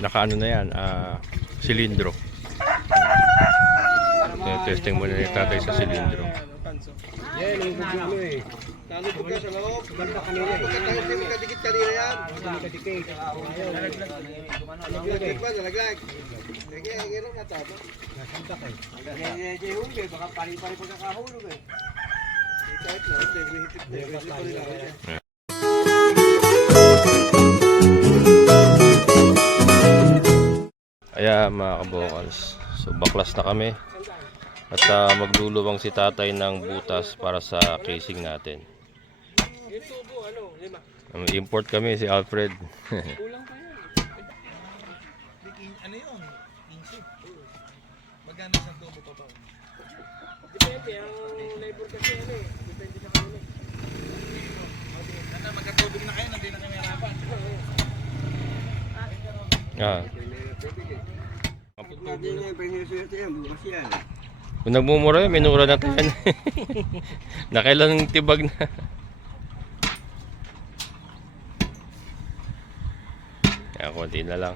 Nakaano na yan, silindro. Testing muna ni tatay sa silindro. Yan, yung ano eh. Nalubog ka sa loob. Ganda kanina eh. Pagkatapos yung kadikit kanina yan. Kadikit. Nalaglag ba? Nalaglag. Sige, hirap na tato. Nasantak eh. Jehong eh, baka pari-pari pagkakahulog eh. Kahit na, nag-hipit na. Pari-pari na rin. Kaya mga kabokals, so baklas na kami at magluluwang si tatay ng butas para sa casing natin. Import kami si Alfred. Kulang pa yan. Ano yun? Inchi. Magkano sa tubo pa pa? Depende, ang labor kasi ano eh. Depende sa kanila. Magkatubig na kayo, hindi na kayo mahirapan. Kung nagmumura yun, minura na tayo. Nakailan ng tibag na. Kaya konti na lang.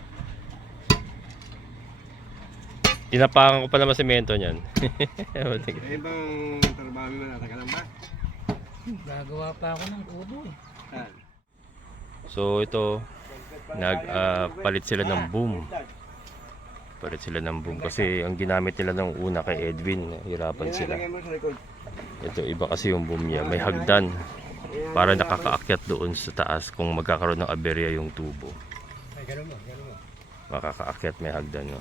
Tinapakan ko pa naman semento niyan. Eh bang trabaho mo na tagalan ba? Gagawa pa ako ng kubo eh. So ito, palit sila ng boom. Palit sila ng boom kasi ang ginamit nila ng una kay Edwin, hirapan sila. Ito iba kasi yung boom niya, may hagdan para nakakaakyat doon sa taas kung magkakaroon ng aberya yung tubo. Makakaakyat, may hagdan, no?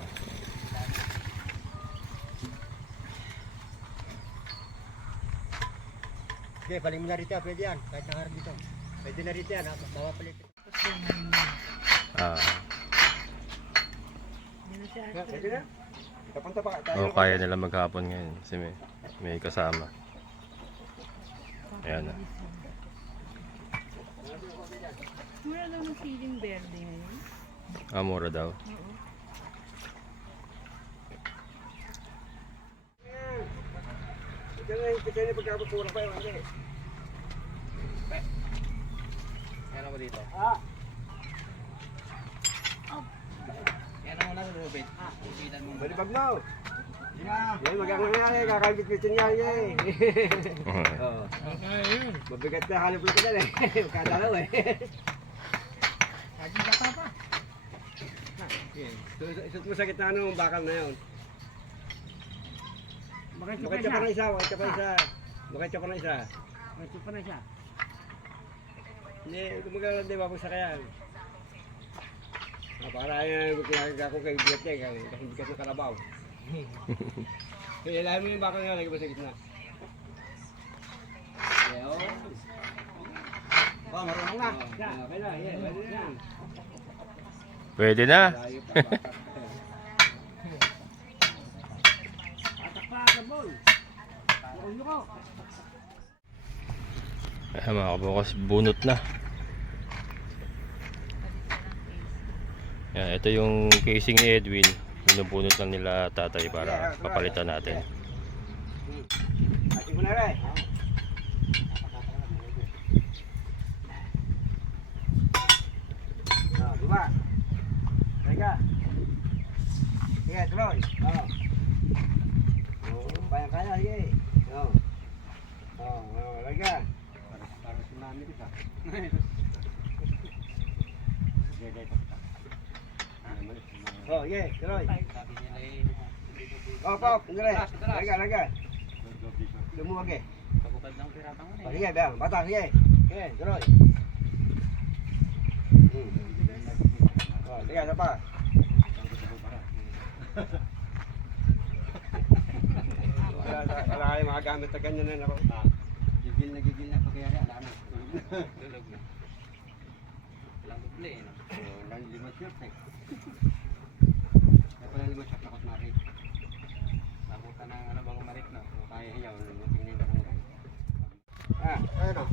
Okay, balik mo na rito, pwede yan. Kahit nakaharap dito. Pwede na rito yan, mapapalit. Pwede na? Kapunta pa tayo. Kaya nila maghapon ngayon kasi may kasama. Ayan na. Mura lang ng feeling verde ngayon. Mura daw. Oo. Ito na yung kita na pagkakapura pa yung ano eh. Yan ako dito. Yan ako lang Robert. Ipitan mo. Balibag mo! Yan, magkakangayari, kakagit-gitin yan eh. Oo. Mabigat na kalipin ka na eh. Magkadalaw eh. Lagi ka pa. Isot mo sa gitna ng bakal na yun. Bakit ka pa na isa? Bakit ka pa na isa? Hindi, kumagala hindi babagsak yan. Para yan, kinagag ako kay bigat niya, kasi bigat ng kalabaw. Kaya ilahin mo yung bakal nga, lagi ba sa gitna? Marunong na. Okay na, pwede na yan. Pwede na. Ayan mga kabukas, bunot na. Ayan, ito yung casing ni Edwin. Binubunot lang nila tatay para papalitan natin. Ating mo na rin. Diba? Teka. Sige, tuloy. Kaya, sige. Teka. Para sinami kita. Yeah, tuloy. Pop, laga. Lumuwag eh. Pagkukad ng piratang ano eh. Sige, bata, sige. Sige, tuloy. Sige, ano pa? Wala kayo mga gamit na ganyan na ako. Gigil na pagkayari, ala na. Tulog na. Walang duble eh. Walang lima shot eh. Kaya pala lima shot na marik. Nabutan ng ano bago marik no. Kaya hiyaw, tingnan yung barangay. Ayun o.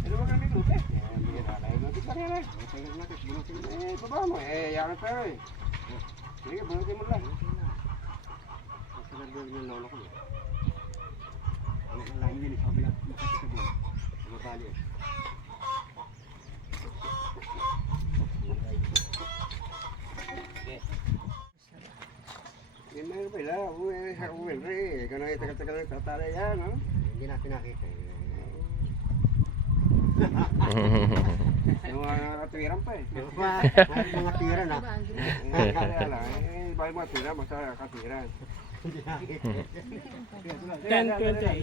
Ano ba kami lupa? Bigyan na tayo natin pa rin eh. Tingnan natin, bunutin mo. Baba mo. Yakin pa rin. Sige, bunutin mo lang. Masagal gawin yung lolo ko eh. Ang lain din, sabi na makasika din. Mabali eh. Okay. Meron pala, uwi sa uwi rin. Ikaw na itagal-tagal ng tatara yan, no? Hindi natin nakita. Yung mga katwiran pa eh. Mga tira na. Kaya lang, bahay mga tira, basta katwiran. 10:28. Dali.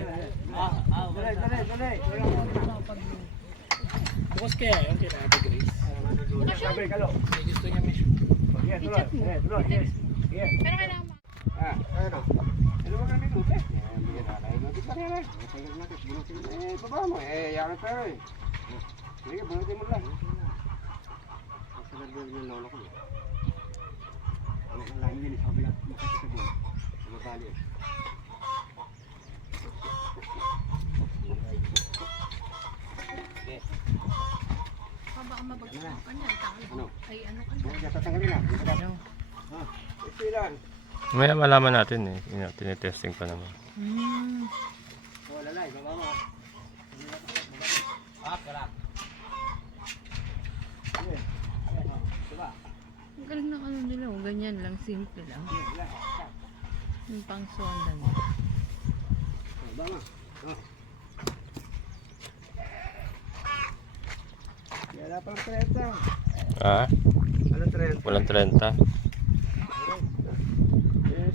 Bukas kaya yun kina Ate Grace. Sabi, kalo. May gusto niya may shoe. Yes, tuloy. Yes. Pero kailangan Ano? Ano ba kami minuto eh? Bigyan na kayo ng pizza rin eh. Tagal natin, bunutin mo. Baba mo. Yaman pero eh. Sige, bunutin mo lang. Ang sagal doon yung lolo ko. Ang lalim din, sa kabila. Makasita doon. Sumakali. baka mabagsakan yan. Ano? Ay, ano ka Kaya tatanggalin na. Ano? Ito lang. May malaman natin eh. Tinitesting pa naman. Wala lang, baba mo. Ang galing ng ano nila, oh. Ganyan lang, simple lang. Yung pang sonda niya. Baba mo. Wala pang 30. Ah? Ano 30? Walang 30.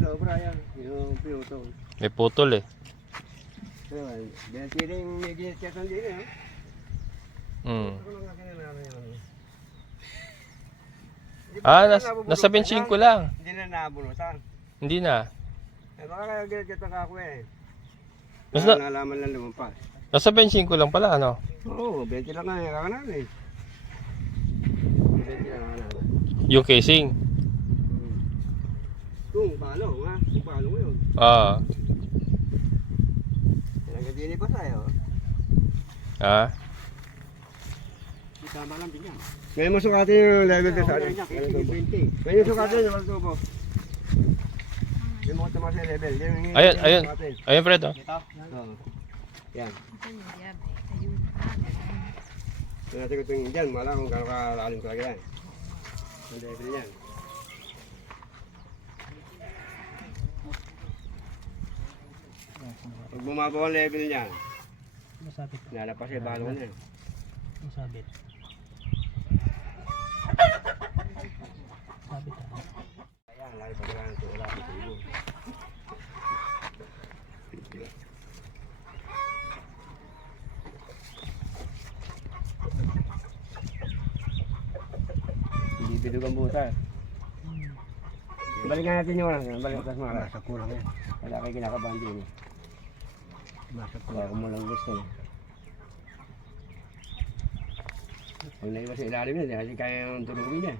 Sobra yan. Yung pinutol. May putol eh. Dahil tiring may ginityasan din eh. Mm. Ako lang akin na yun. Nasa 25 lang. Hindi na nabunutan. Hindi na. Baka kaya ginityasan ka ako eh. Nasa, Nalaman lang lumampas. nasa 25 lang pala, ano? Oo, 20 lang nga. Kaka na eh. 20 lang nga. Yung casing. Kung palo nga. Kung palo mo yun. Ah. Nagkadini pa sa'yo. Ah? Tama lang din yan. Ngayon mo sukatin yung level ko sa atin. Ngayon sukatin yung tubo. Yung mga tumas yung level. Ayun. Ayun, Fred, oh. Oo. Yan. Ito yung diabe. Ayun. Kung natin ko ito dyan, mala kung gano'n kalalim talaga yan. Ang level yan. Pag bumabaw ang level niyan, Masabit. nalapas yung balong niya. Masabit. Sabit ah. Ayan, lalo pa kailangan ito. Wala ito yun. Hindi bilog ang buta. Balikan natin yung orang. Balik atas mga sa kulang yan. Wala kayo kinakabahan din eh. Wala kung mo lang gusto. Pag naiwas sa ilalim niya, kasi kaya yung tulungin niya.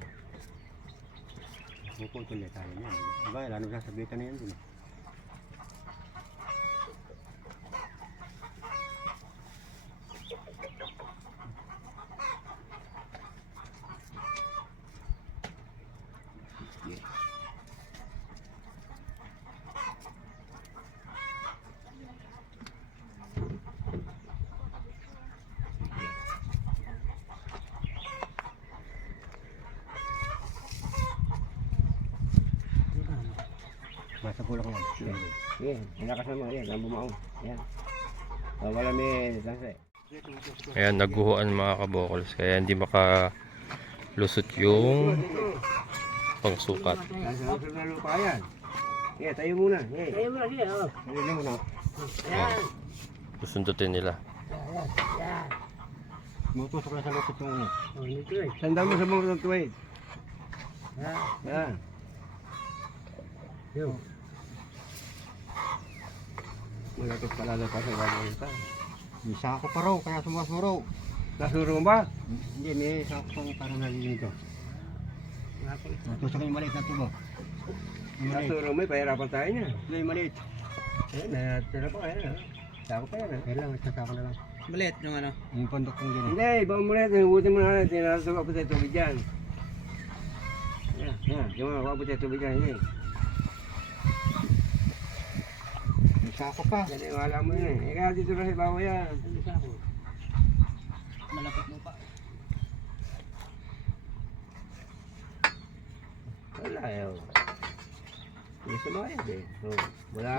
Puputol niya tayo niya. Diba, lalo sasabitan na yan din. Masa pulang yan. Sige, nakasan mo. Yan, ang bumaong. Yan. Wala may sanse. Ayan, naguhuan mga kabokols. Kaya hindi makalusot yung pangsukat. Nasa lusot na lupa yan. Sige, tayo muna. Tayo muna, sige. Tayo muna. Ayan. Susundutin nila. Mutusok na sa lusot mo una. Sandal mo sa mga ng tuwid. Yan. Yo. Malapit pala na pa sa gagawin pa. May sako pa raw, kaya sumasuro. Nasuro ba? Hindi, may sako pang parang nalilito. Tusok yung maliit na tubo. Yung maliit. Nasuro mo, pahirapan tayo niya. Yung maliit. Ayan, natira pa kaya. Sako pa yan. Kailangan, sasako na lang. Maliit yung ano. Yung pondok kong gini. Hindi, ibang mo na, tinubutin mo na, tinarasok ako sa tubig dyan. Yan, yung mga wabot sa tubig dyan. Yan. May sako pa. Yan, wala mo yun eh. Ika, dito na sa bawa yan. Malapit mo pa. Wala yun. Hindi sa mga yan eh. Oh, wala.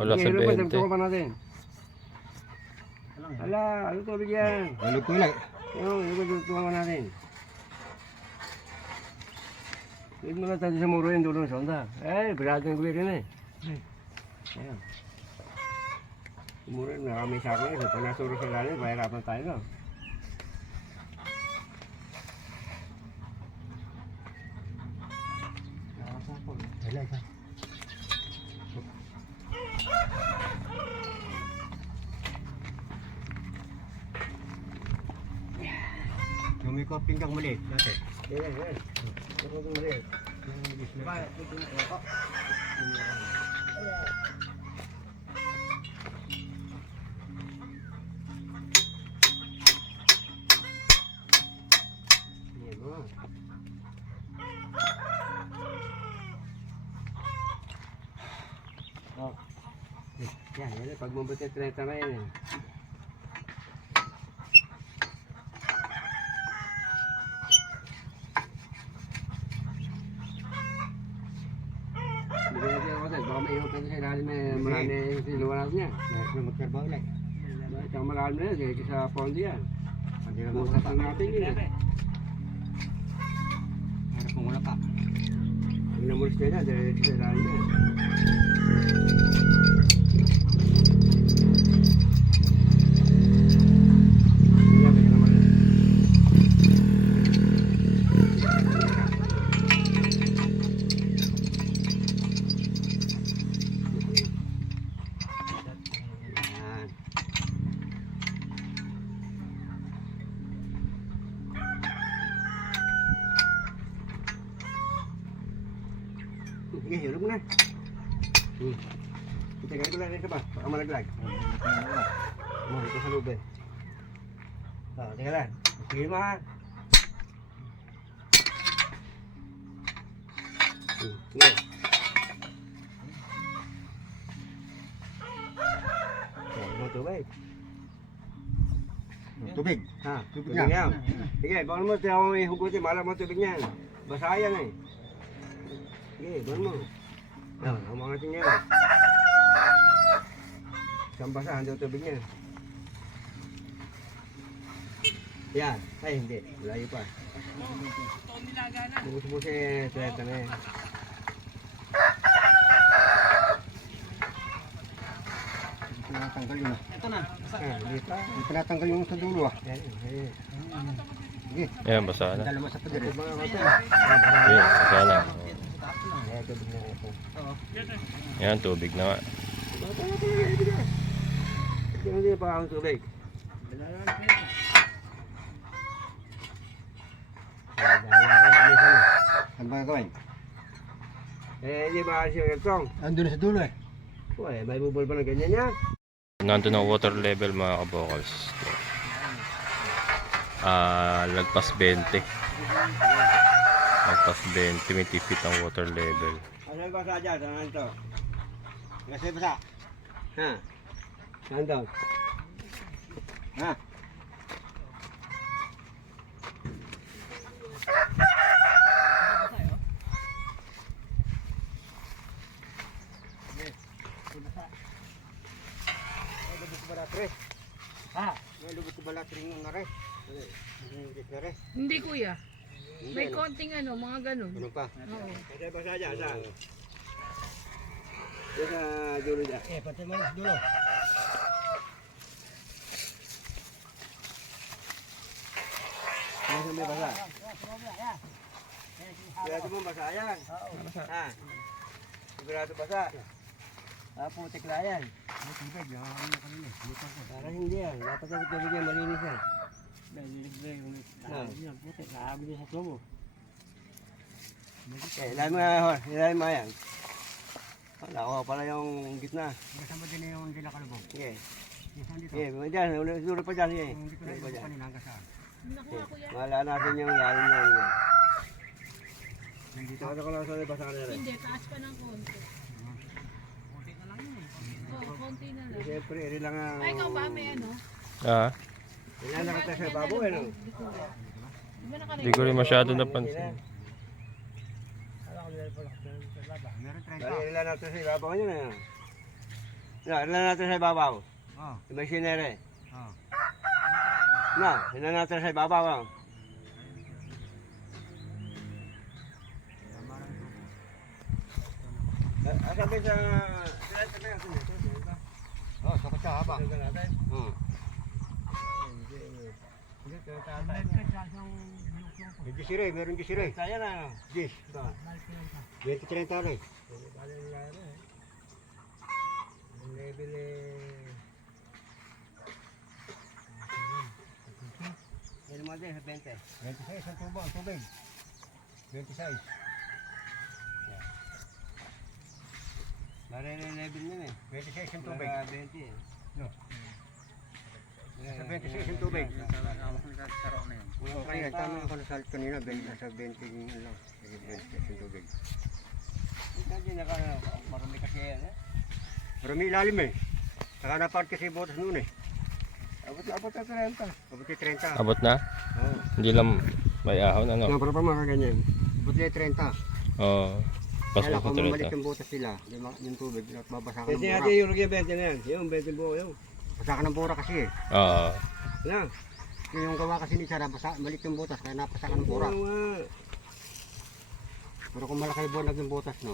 Wala sa 20. Dagtukan pa natin. Ala, ano tubig yan? Hulog ko lang. Yung dagtukan pa natin. Hindi mo lang tayo sa muro yung dulo ng sonda. Berado yung gawin rin eh. Ayan. Muro na kami sa akin. Pag nasuro sa lalim, pahirapan tayo no. Wala ka. Lumiko pinggang muli. Dati. Yan, yan. Ito kong mali. Yan mo. Oh. Yan. Pag mabuti 30 na yan eh. Bigyan natin ako sir, baka may iwan pa sa ilalim eh, marami siluwan natin yan. May magkarba ulit. Tsaka malalim na yan, kaya sa pondi yan. Pag usap lang natin yun eh. Harap mo muna pa. Pag namulis kayo na, dahil sa ilalim na yan. Bigyan, bigyan naman yan. Yan. Sige, hirap mo na. Tingnan ko lang rin ka ba? Baka malaglag. Mo, dito sa loob eh. Tingnan lang. Sige mo ha. Sige. Mo tubig. Tubig. Ha, Tubig tubig na. yan. Sige, bawal mo tayo may hugutin. Mahala mo tubig niyan. Basa yan eh. Sige, bawal mo. Yan, umangatin yan. Isang basa, hindi ang tubig niya. Yan. Ay, hindi. Malayo pa. Bubus-bus eh. Tuleta na eh. Tinatanggal yun ah. Hindi pa. Hindi tinatanggal yung sa dulo ah. Yan, yan. Sige. Ayan, basa na. Dalawa sa pader. Mga kata. Ayan, basa na. Ay, tubig na ito. Ayan, tubig na nga. Hindi pa akong tubig. Ano ba gagawin? Hindi ba kasi yung nagtong? Andun sa dulo eh. Uy, may bubol pa na ganyan yan. Nandun ang water level mga kabokals. Lagpas 20. Lagpas 20, may tipit ang water level. Asan ba sa dyan? Saan ito? Kasi basa. Ha? Saan daw? Ha? Ha? May lubot ko balat rin yung nare. Hindi ka rin. Hindi kuya. May konting ano, mga ganun. Ano pa? Oo. Asan ba sa dyan? Saan? Diyan sa dulo dyan. Pati may dulo. Asan may basa? Sigurado mo basa yan? Ha? Sigurado basa? Putik na yan. May tubig. Ano kanina? Lupa ko. Parang hindi yan. Dapat sa tubig yan, malinis yan. Ilalim mo nga, ilalim mo yan. Wala ko pala yung gitna. Kasama din yung hindi nakalubog. Sige. Yan dito. Sige, dyan, siguro pa dyan. Sige. Hindi ko na Sige pa ito dyan. kanina hanggang saan. Nakuha kuya. Mahala natin yung lalim yan. Dito ko lang sa basa ka na rin. Hindi, taas pa ng konti. Oo, konti na lang. Siyempre, rin lang ang... Ay, ikaw ba may ano? Ilalakad tayo sa babo, ano? Di ba Hindi ko rin masyado napansin. Alam ko nila Meron 30. Dali, ilan natin sa ibabaw niya na yan. Ilan natin sa ibabaw? Oh, Yung may sinere. oh. Ilan natin sa ibabaw lang. Tama lang ito. Sabi sa... Oh, sakot siya haba. Hmm. May gisire, meron gisire. Saya na. Gis. 20-30 rin. Level Yan mo din sa 20. 26 ang tubo, ang tubig. 26. Level niya eh. 26 ang tubig. 20 eh. No. Sa 26 ang tubig. Kaya tama ako nasal kanina, nasa 20 lang. 26 ang tubig. Hindi marami kasi yan eh. Marami ilalim eh. Saka napart kasi botas noon eh. Abot na 30. Abot yung 30. Abot na? Oo. Hindi lang may ahon, ano? Para pa mga ganyan. Abot yung 30. Oo. Pasok Kaya sa kung mamalik 30. yung botas sila, yung tubig, babasa ka ng Kasi bura. natin yung lagyan 20 na yan. Yung 20 buo yun. Basa ka ng bura kasi eh. Oo. Na. Yung gawa kasi ni Sarah, balik yung butas, kaya napasa ka ng bura. Oo nga. Pero kung malaki buwan yung butas no,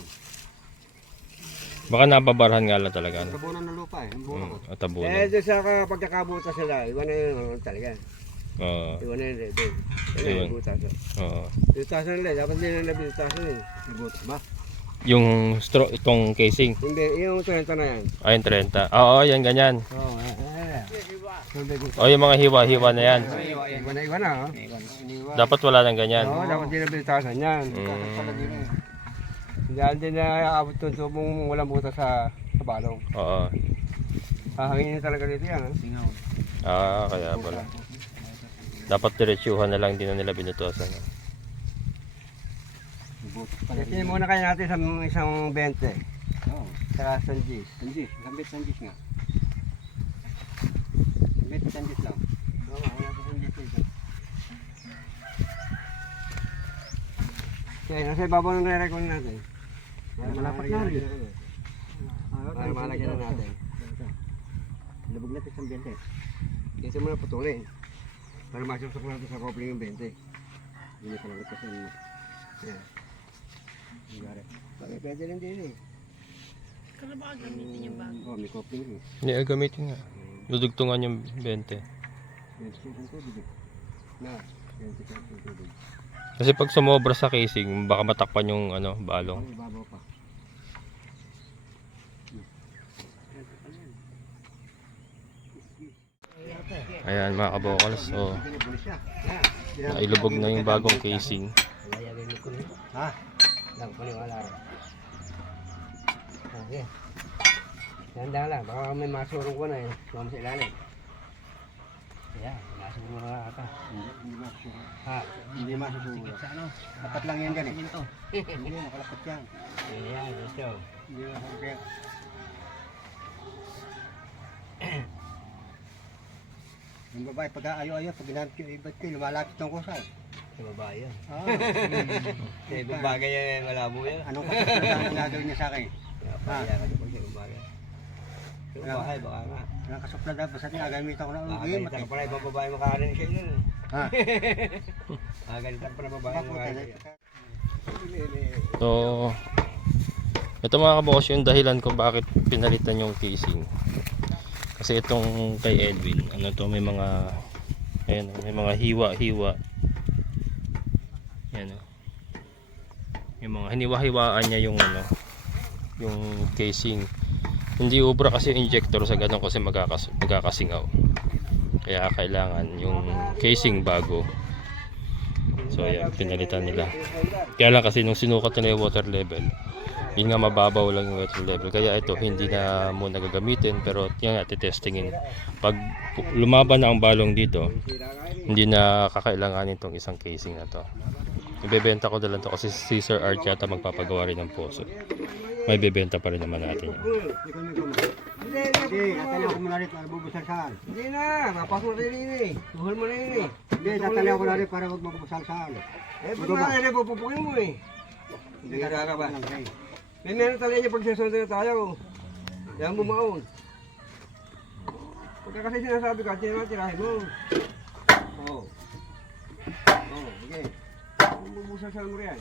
Baka nababarhan nga lang talaga, ano? tabunan ng lupa eh, yung bura ko. At tabunan. Doon sa pagkakabutas sila, iwan na yun talaga. Oo. Iwan na yun doon. Yan Ayun. yung butas. Oo. Butas na nila. Dapat nila na butas na yun. Yung butas ba? Yung straw, itong casing. Hindi, yung 30 na yan. Ay, yung 30. Oo, yan, ganyan. Oo, O, yung mga hiwa-hiwa na yan. Iwan na, oh. Dapat wala nang ganyan. Oo, dapat nila butasan yan. Mm. Diyan din na abot yung tubong walang butas sa balong. Oo. Hahangin talaga dito yan. Kaya pala. Dapat diretsuhan na lang, din na nila binutosan. Yung butas pala. Kasi muna kayo natin sa isang 20. Oo. Saka Sanjis. Sanjis, gambit Sanjis nga. Gambit Sanjis lang. Oo, wala sa Sanjis dito. Okay, nasa ibabaw ng re-record natin. Malapit na rin. Para malagyan na natin. Labog natin sa 20. Kasi muna putulin. Para masusok natin sa coupling yung 20. Hindi na talaga kasi ano. Yan. Nangyari. Bakit pwede rin din eh. Kaya baka gamitin yung bago. Oh, may coupling eh. Hindi, gamitin nga. Dudugtungan yung 20. 26 ang tubig eh. Na. 26 ang tubig. Kasi pag sumobra sa casing, baka matakpan yung ano, balong. Ang ibabaw pa. Ayan mga kabokals. So, Bulis siya. nailubog na yung bagong casing. Ha? Lang, paniwala rin. Okay. Tanda lang, baka may masurong ko na eh. Sumama sa ilalim. Ayan, masurong na ata. Hindi masusura. Ha? Hindi masusura. Sa ano? Dapat lang yan dyan eh. Hindi, nakalapit yan. Ayan, gusto. Hindi masusura. Yung babae, pag aayo-ayo, pag ginamit yung ibat ko, lumalapit ng kusa eh. Sa babae yan. Ah, Sa ibang bagay yan, malabo yan. anong kasasalan ang gagawin niya sa akin? Kaya ka po sa ibang bagay. Sa babae, baka nga. Anong kasupla daw, basta nagagamit ako ng Gagalitan ka pala ibang babae makakarin siya yun. Ha? Gagalitan pa na babae Bakit makakarin siya. So, ito mga kabokals yung dahilan kung bakit pinalitan yung casing. Kasi itong kay Edwin, ano to, may mga ayan, may mga hiwa-hiwa. Yan oh. Yung mga hiniwa-hiwaan niya yung ano, yung casing. Hindi ubra kasi yung injector sa ganun kasi magkakasingaw. Kaya kailangan yung casing bago. So ayan, pinalitan nila. Kaya lang kasi nung sinukat nila yung water level, yun nga mababaw lang yung water level. Kaya ito hindi na muna gagamitin, pero yan nga titestingin. Pag lumaban na ang balong dito, hindi na kakailanganin tong isang casing na to. Ibebenta ko na lang to kasi si Sir Art yata magpapagawa rin ng poso. May bebenta pa rin naman natin yun. Hindi, tatali ako muna rin para bubusal saan. Hindi na, mapasok na rin yun eh. Tuhol mo na yun eh. Hindi, tatali ako muna rin para huwag mabusal saan. Eh, ba't na rin pupukin mo eh? Bihira ka ba? May meron talaga niya pagsasunod na tayo. Yan bumaon. Pagka kasi sinasabi ka, tirahin mo. Oo. Oo, sige. Bubusal sa mo yan.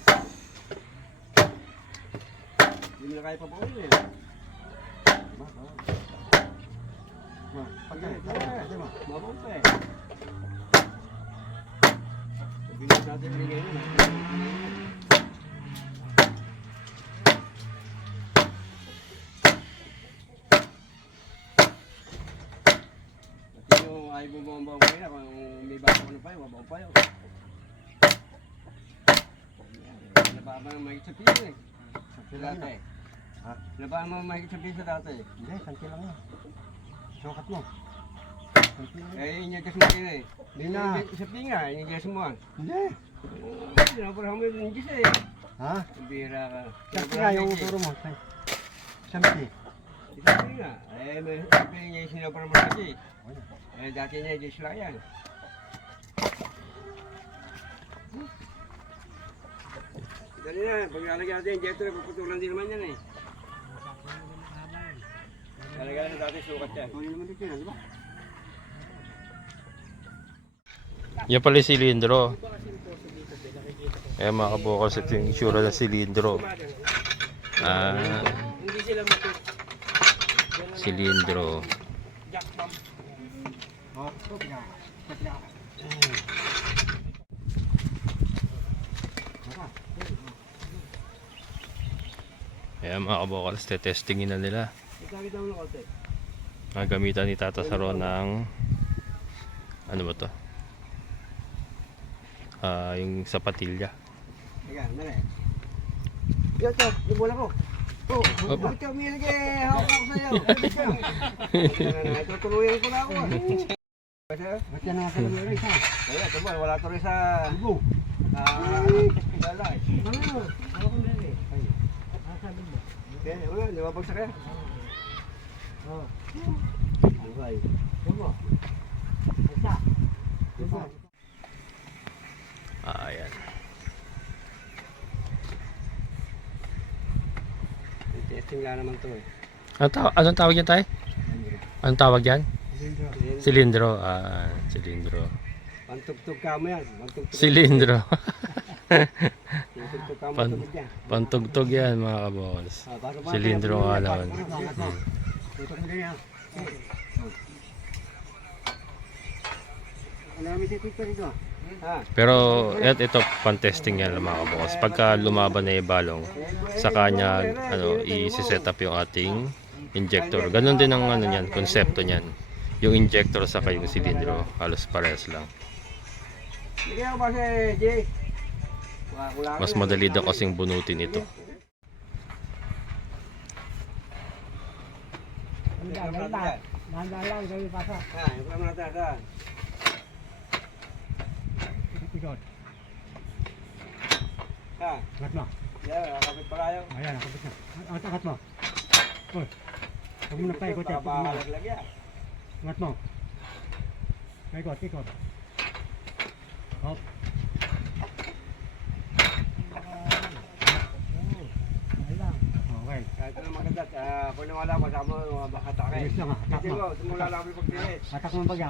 Hindi mo na kaya papaulin eh. Mabang pa eh. Sabihin natin bigay mo. Kasi yung ayaw mo bang pa yun, kung may basa ko na pa yun, wabang pa yun. Nababa ng mahigit sa piso eh. Sa dati. Ha? Nababa ng mahigit sa piso dati. Hindi, santi lang yan. Sukat mo. Santi lang yan. Eh, inyagas mo yun eh. Hindi na. Sa pinga, inyagas mo ah. Hindi. Sinaparang mo yung inyagas eh. Ha? Bira ka. Santi nga yung turo mo. Santi. Sa pinga. Eh, sa pinga yung sinaparang mo kasi. Eh, dati niya inyagas lang yan. Dali na, pag lalagyan natin yung injector, puputulan din naman yan eh. Lalagyan natin dati sukat yan. Hindi naman dito yan, di ba? Yan pala yung silindro. Ayan mga kabukals, ito yung itsura ng silindro. Hindi sila matut. Silindro. Jack pump. Oh, stop na. Stop na. Ayan mga kabukals, testingin na nila. Ikakita mo na konti. Gamitan ni Tata Saro ng ano ba to? Yung sapatilya. Teka, mali. Yo, Chop, yung bola ko. Oh, bakit ka umilag eh? Hawak ako sa'yo. Tutuluyan ko na ako. Ba't yan ang aking mga isa? Kaya, ito ba, wala to rin sa... Ibo. Lalay. Ano? Hawak mo rin eh. Sabi mo. Okay, wala, di ba bagsak kaya? Oh. Okay. Ibo. Isa. Ibo. Ayan. Testing lang naman to eh. Anong tawag yan tayo? Anong tawag yan? Silindro. Silindro. Silindro. Pantugtog ka mo yan. Pantugtog. Silindro. Pantugtog ka mo. Pan- tugtog yan. Pantugtog yan mga kabukals. Pasok mo. Silindro nga naman. Tutok mo din yan. Ano kami si Tito dito? Ha? Pero ito pan-testing yan mga kabukals. Pagka lumaban na yung balong, sa kanya i-set up yung ating injector. Ganon din ang ano niyan, konsepto niyan. Yung injector sa yung silindro, halos parehas lang. Hindi ako kasi, Jay. Mas madali daw kasing bunutin ito. Nandala, kayo pasa. Ha, yung pala natin natin. Ikot. Ha? Angat mo. Yan, kapit pa kayo. Ayan, nakabit na. Angat mo. Uy. Huwag mo na paikot yan. Papahalag lang yan. Angat mo. Paikot, ikot. Hop. Okay. Kahit na magadat, kung nawala ko, saka mo makatake. Ayos lang, hatak Kasi mo. ko, simula lang ako pagpilit. Hatak mo bagya.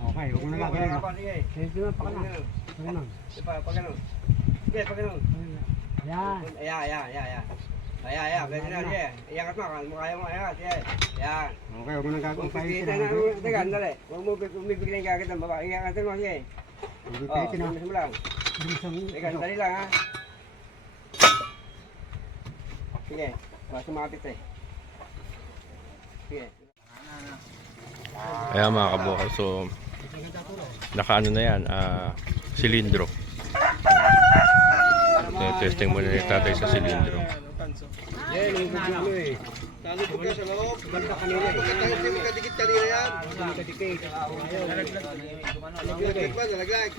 Okay, huwag mo na lagay na. Sige, sige, pa ka na. Sige na. Pag ano. Sige, pag ano. Ayan. Ayan. Pwede na, sige. Iyangat mo, kaya mo, ayan, sige. Ayan. Okay, huwag mo na gagawin Kung pa pipitin na, teka, andali. Huwag mo bibigyan yung kakit ng baba. Iyangatin mo, sige. Hindi Oh, pwede na. bilis mo lang. Teka, andali lang, ha. Sige, sumapit eh. Sige. Ayan mga kabukal, so nakaano na yan, silindro. Testing muna ni tatay sa silindro. Yan, yung ano eh. Lalo pagka sa loob. Ganda kanina eh. Tayo hindi magkadikit kanina yan. Kadikit. Nalaglag ba? Nalaglag.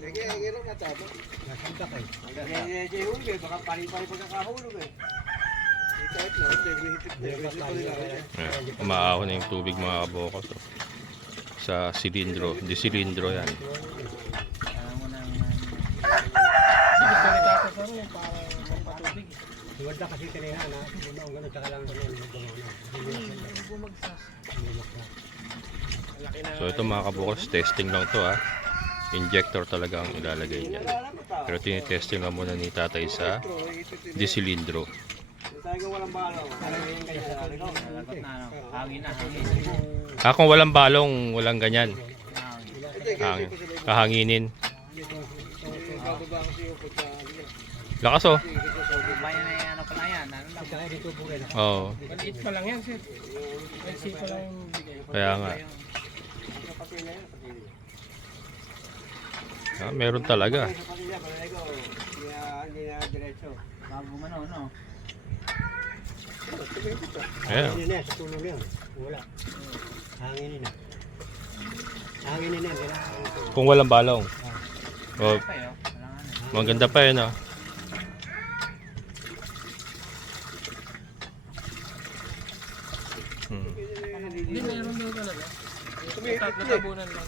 Sige, gano'n na tapo. Nasandak eh. Hindi, hulog eh. Baka pari-pari pagkakahulog eh. Kahit na, hihipit na. Hihipit pa nila. Ayan, umaaho na yung tubig mga kabukal. So, sa silindro, di silindro yan. Gusto ni Tata Saro para Tuwad na kasi kanina na, lumaong gano'n, tsaka lang gano'n, Bumagsak. Malaki na. So ito mga kabukas, testing lang to ha. Injector talaga ang ilalagay niya. Pero tinitesting lang muna ni tatay sa disilindro. Sabi ko walang balaw. Kung walang balong, walang ganyan. Kahanginin. Lakas oh. Oo. Maliit pa lang yan, sir. Maliit pa lang yung bigay. Kaya nga. Meron talaga. Ayan. Hanginin na, sa tulong na yan. Wala. Hanginin na. Hanginin na, kailangan. Kung walang balong. Oh, maganda pa yun ah. Hindi, meron daw talaga. Natabunan lang.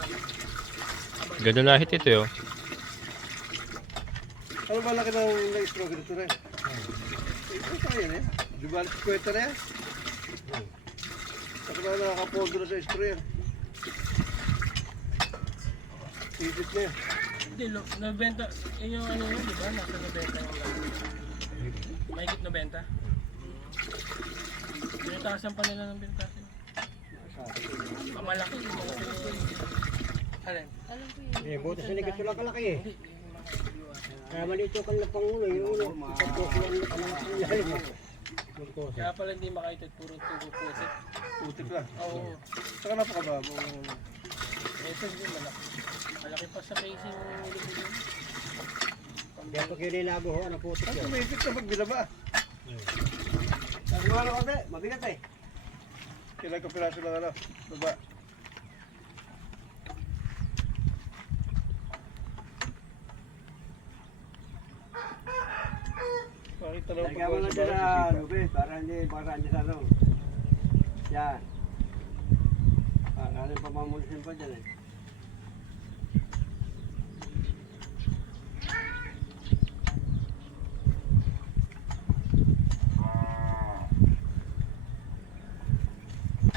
Ganda na hit ito yun. Ano ba laki ng na-stroke dito rin? Ito sa yan eh. Dubalit kweta na yan. Saka na nakakapoldo na sa straw yan. Isit na yan. Hindi, nabenta. Yung ano yun, di ba? Nasa nabenta yung lang. Mahigit nabenta. Binutasan pa nila ng binutasan. Pamalaki. Alin? Alam ko yun. Eh, butas na ito lang kalaki eh. Kaya maliit yung kanilang pangulo. Yung ulo. Pagkukuhan na kanilang lalim. Kaya pala hindi makaitot. Puro tubo putik. Putik lang. Oo. Saka napakababo. Ito hindi malaki. Malaki pa sa casing yung ulo ko yun. Kaya pag yun yung nabuhuan ng putik Ang yan. tumipit na pag binaba. Sabi mo ano kasi, mabigat eh. Kailan ka piraso ng ano, baba. Pakita lang Lagyan mo lang dyan na Ruby, para hindi sa ano. Yan. Para ano yung pamamulisin pa dyan eh.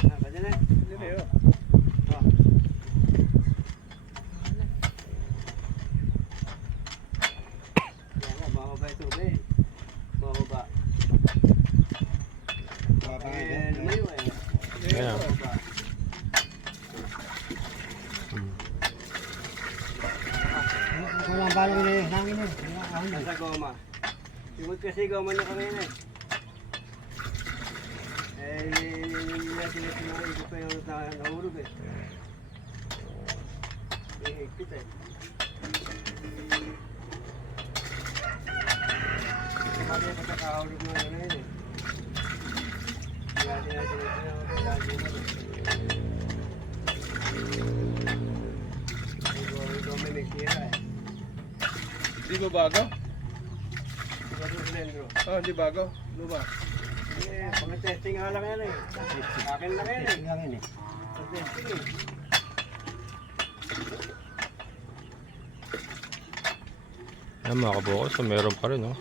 Ah, ganyan eh. Hindi na yun. Ah. Yan nga, bababa yung tubig. Bababa. Lumayo eh. Ayan. Bababa. Kung ang balong na yung hangin yun. Hangin. Nasa goma. Simot kasi goma niya kanina eh. Hindi na sinasinari ko pa yung nahurog eh. Higpit eh. Kumali yung pagkakahulog ng ano yun eh. Hindi natin na sinasinari ko lagi mo eh. Yung goma may sira eh. Hindi ba bago? Diba yung silendro? Ah, hindi bago. Luma. Eh, pag-testing nga lang yan eh. Akin lang yan eh. Hangin eh. Pag-testing eh. Ayan mga kabukas, so meron pa rin oh.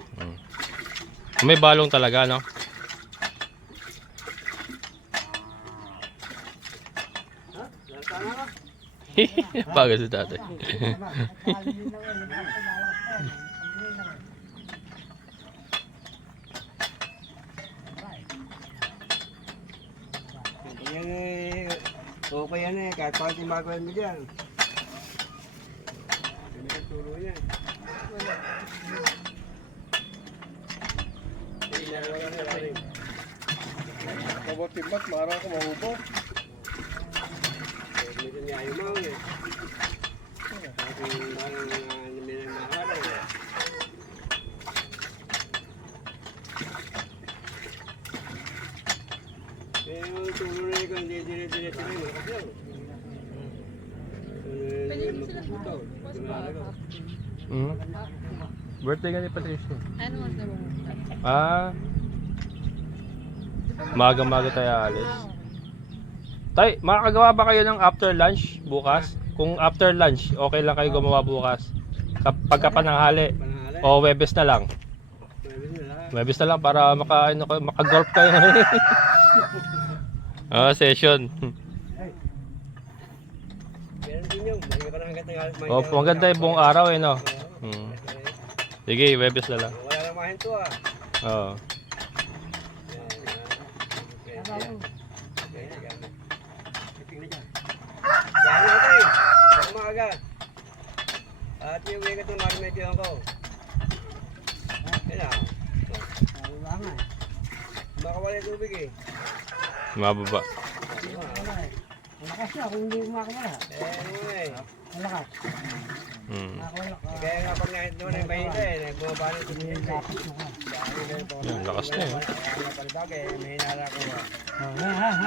May balong talaga no. Ha? Sana ka? Bago si tatay. Yan eh. Okay yan eh. Kahit pa hindi magawin mo dyan. Hindi ka tulo niya. Mabotimbat, marang ako mahubo. Medyo niya ayaw mo eh. Kasi parang namahalay eh. Eh, yung tulo na yun, hindi dire-dire sila yung malakas lang. Pwede mo sila sa Birthday ka ni Patricia. Ano mas nabubukas? Maga-maga tayo alis. Tay, makakagawa ba kayo ng after lunch bukas? Kung after lunch, okay lang kayo gumawa bukas? Pagka pananghali Pangalan. o Webes na lang? Pwede nila. Webis na lang para maka-golf kayo. Session. Meron din yung, hindi ka na hanggat ng Oh, maganda yung buong araw eh, no? Sige, Webis na lang. Wala na mahinto ah. Oo. Yan natin. Sa umaga. At yung wigat ng marimedyohan ko. Yan na. Wala nga eh. Baka wala yung tubig eh. Mababa. Malakas na kung hindi makawala. Ano nga eh. Malakas. Makawala ka. Kaya nga pag nakita naman yung bahita eh. Bumaba ng tubig eh. Dapat mo ka. Yan, lakas na eh. Kaya nga pala bagay. May hinala ko. Oh, ha.